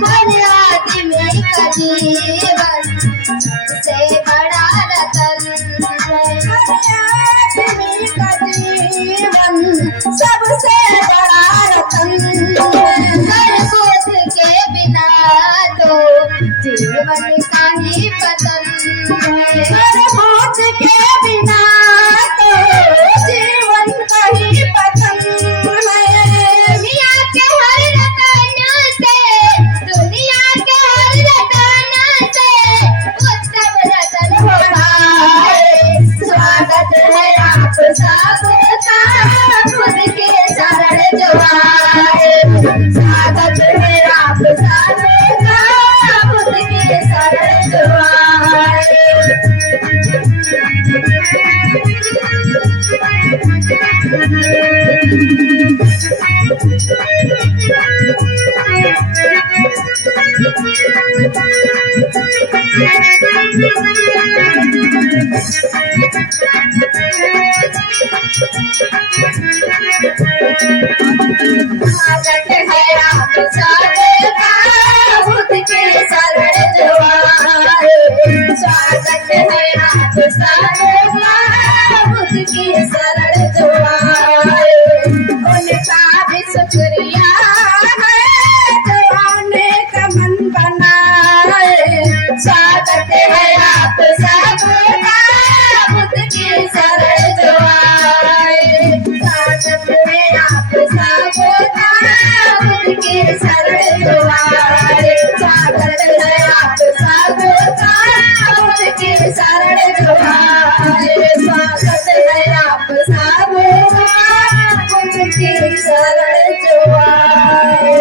आदमी का जीवन से बड़ा रतन आदमी का जीवन सबसे बड़ा रतन हर बोध के बिना तो जीवन का ही पतन हर बोध के बिना तो जीवन का ही पतन दुनिया के हर रतन से दुनिया के हर रतन से उत्तम रतन हो भाई स्वागत है आप सबका खुद के शरण जुआए स्वागत है आप सबका खुद के शरण जुआए स्वागत है आप सबका खुद के शरण जुआए स्वागत है आप सबका खुद के शरण जुआए उनका भी शुक्रिया है जो अनेक मन बनाए स्वागत है आप सबका खुद के शरण जुआए स्वागत है आप सबका खुद के शरण जुआए स्वागत है आप सबका खुद के शरण जुआए स्वागत है आप सबका खुद के शरण जुआए।